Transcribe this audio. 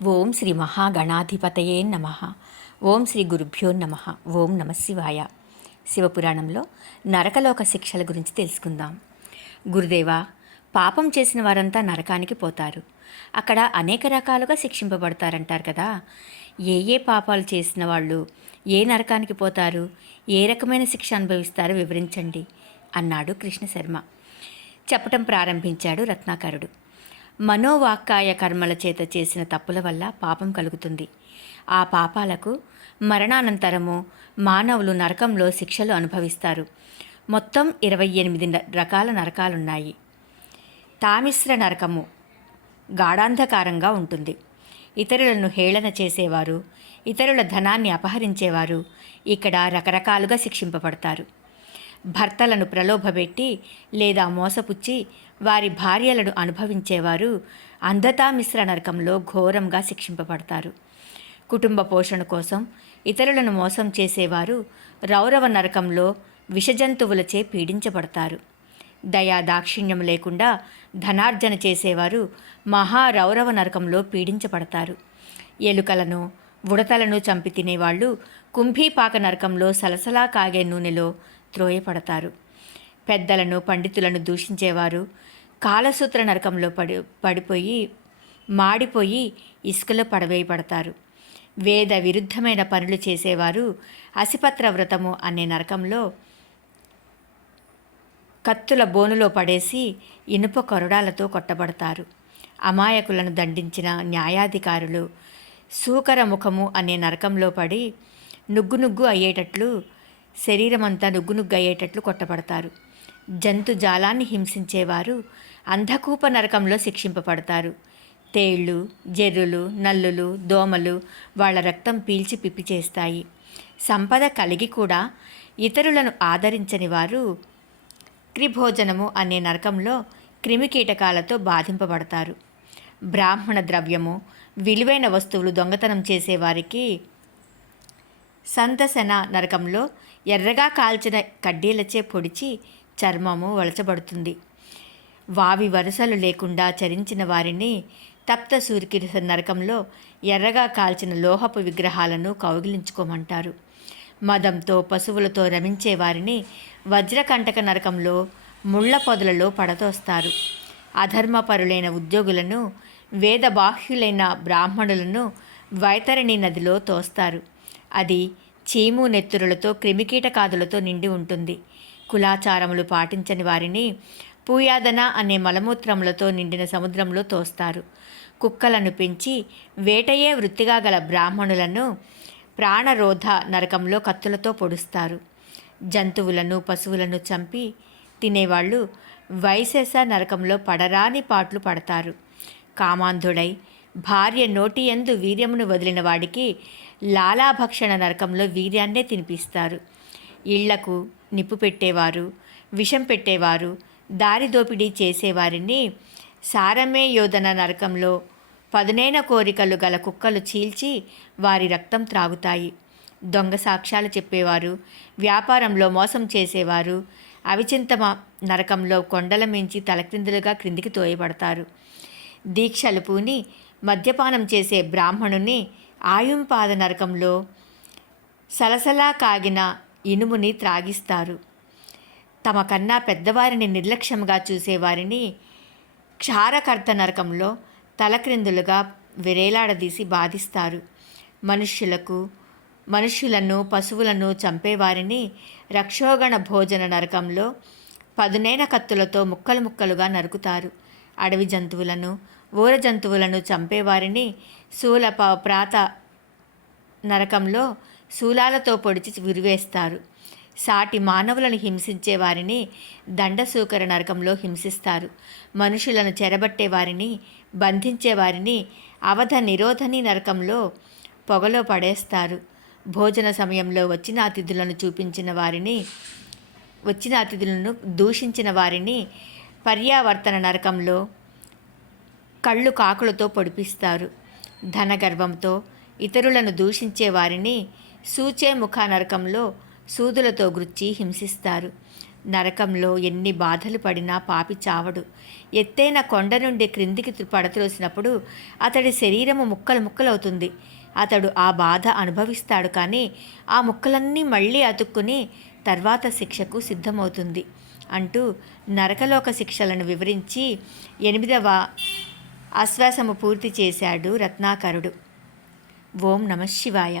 ఓం శ్రీ మహాగణాధిపతయే నమ. ఓం శ్రీ గురుభ్యో నమ. ఓం నమ శివాయ. శివపురాణంలో నరకలోక శిక్షల గురించి తెలుసుకుందాం. గురుదేవా, పాపం చేసిన వారంతా నరకానికి పోతారు. అక్కడ అనేక రకాలుగా శిక్షింపబడతారంటారు కదా. ఏ పాపాలు చేసిన వాళ్ళు ఏ నరకానికి పోతారు, ఏ రకమైన శిక్ష అనుభవిస్తారో వివరించండి అన్నాడు కృష్ణశర్మ. చెప్పటం ప్రారంభించాడు రత్నాకరుడు. మనోవాక్కాయ కర్మల చేత చేసిన తప్పుల వల్ల పాపం కలుగుతుంది. ఆ పాపాలకు మరణానంతరము మానవులు నరకంలో శిక్షలు అనుభవిస్తారు. మొత్తం 28 రకాల నరకాలున్నాయి. తామిశ్ర నరకము గాఢాంధకారంగా ఉంటుంది. ఇతరులను హేళన చేసేవారు, ఇతరుల ధనాన్ని అపహరించేవారు ఇక్కడ రకరకాలుగా శిక్షింపబడతారు. భర్తలను ప్రలోభపెట్టి లేదా మోసపుచ్చి వారి భార్యలను అనుభవించేవారు అంధతామిశ్ర నరకంలో ఘోరంగా శిక్షింపబడతారు. కుటుంబ పోషణ కోసం ఇతరులను మోసం చేసేవారు రౌరవ నరకంలో విషజంతువులచే పీడించబడతారు. దయా దాక్షిణ్యం లేకుండా ధనార్జన చేసేవారు మహారౌరవ నరకంలో పీడించబడతారు. ఎలుకలను ఉడతలను చంపి తినేవాళ్ళు కుంభీపాక నరకంలో సలసలా కాగే నూనెలో త్రోయపడతారు. పెద్దలను పండితులను దూషించేవారు కాలసూత్ర నరకంలో పడిపోయి మాడిపోయి ఇసుకలో పడవేయబడతారు. వేద విరుద్ధమైన పనులు చేసేవారు అసిపత్ర వ్రతము అనే నరకంలో కత్తుల బోనులో పడేసి ఇనుప కొరడాలతో కొట్టబడతారు. అమాయకులను దండించిన న్యాయాధికారులు సూకర ముఖము అనే నరకంలో పడి నుగ్గు అయ్యేటట్లు శరీరమంతా నుగ్గు అయ్యేటట్లు కొట్టబడతారు. జంతు జాలాన్ని హింసించేవారు అంధకూప నరకంలో శిక్షింపబడతారు. తేళ్ళు, జెర్రులు, నల్లులు, దోమలు వాళ్ళ రక్తం పీల్చి పిప్పి చేస్తాయి. సంపద కలిగి కూడా ఇతరులను ఆదరించని వారు క్రిభోజనము అనే నరకంలో క్రిమికీటకాలతో బాధింపబడతారు. బ్రాహ్మణ ద్రవ్యము, విలువైన వస్తువులు దొంగతనం చేసేవారికి సంతసన నరకంలో ఎర్రగా కాల్చిన కడ్డీలచే పొడిచి చర్మము వలచబడుతుంది. వావి వరుసలు లేకుండా చరించిన వారిని తప్త సూరికి నరకంలో ఎర్రగా కాల్చిన లోహపు విగ్రహాలను కౌగిలించుకోమంటారు. మదంతో పశువులతో రమించే వారిని వజ్రకంటక నరకంలో ముళ్ల పొదలలో పడతోస్తారు. అధర్మపరులైన ఉద్యోగులను, వేదబాహ్యులైన బ్రాహ్మణులను వైతరణి నదిలో తోస్తారు. అది చీము నెత్తురులతో క్రిమికీటకాదులతో నిండి ఉంటుంది. కులాచారములు పాటించని వారిని పూయాదన అనే మలమూత్రములతో నిండిన సముద్రంలో తోస్తారు. కుక్కలను పెంచి వేటయే వృత్తిగా గల బ్రాహ్మణులను ప్రాణరోధ నరకంలో కత్తులతో పొడుస్తారు. జంతువులను పశువులను చంపి తినేవాళ్ళు వైశేష నరకంలో పడరాని పాట్లు పడతారు. కామాంధుడై భార్య నోటి యందు వీర్యమును వదిలిన వాడికి లాలాభక్షణ నరకంలో వీర్యాన్నే తినిపిస్తారు. ఇళ్లకు నిప్పు పెట్టేవారు, విషం పెట్టేవారు, దారి దోపిడీ చేసేవారిని సారమే యోధన నరకంలో పదునైన కోరికలు గల కుక్కలు చీల్చి వారి రక్తం త్రాగుతాయి. దొంగ సాక్ష్యాలు చెప్పేవారు, వ్యాపారంలో మోసం చేసేవారు అవిచింతమ నరకంలో కొండల మించి తలక్రిందులుగా క్రిందికి తోయబడతారు. దీక్షలు పూని మద్యపానం చేసే బ్రాహ్మణుని ఆయుంపాద నరకంలో సలసలా కాగిన ఇనుముని త్రాగిస్తారు. తమ కన్నా పెద్దవారిని నిర్లక్ష్యంగా చూసేవారిని క్షారకర్త నరకంలో తలక్రిందులుగా విరేలాడదీసి బాధిస్తారు. మనుష్యులను పశువులను చంపేవారిని రక్షోగణ భోజన నరకంలో పదునైన కత్తులతో ముక్కలు ముక్కలుగా నరుకుతారు. అడవి జంతువులను, ఊర జంతువులను చంపేవారిని ప్రాత నరకంలో శూలాలతో పొడిచి విరివేస్తారు. సాటి మానవులను హింసించే వారిని దండసూకర నరకంలో హింసిస్తారు. మనుషులను చెరబట్టేవారిని, బంధించేవారిని అవధ నిరోధని నరకంలో పొగలో పడేస్తారు. భోజన సమయంలో వచ్చిన అతిథులను దూషించిన వారిని పర్యావర్తన నరకంలో కళ్ళు కాకులతో పొడిపిస్తారు. ధనగర్వంతో ఇతరులను దూషించే వారిని సూచే ముఖ నరకంలో సూదులతో గుచ్చి హింసిస్తారు. నరకంలో ఎన్ని బాధలు పడినా పాపి చావడు. ఎత్తైన కొండ నుండి క్రిందికి పడత్రోసినప్పుడు అతడి శరీరము ముక్కలు ముక్కలవుతుంది. అతడు ఆ బాధ అనుభవిస్తాడు, కానీ ఆ ముక్కలన్నీ మళ్ళీ అతుక్కుని తర్వాత శిక్షకు సిద్ధమవుతుంది అంటూ నరకలోక శిక్షలను వివరించి 8వ ఆశ్వాసము పూర్తి చేశాడు రత్నాకరుడు. ఓం నమః శివాయ.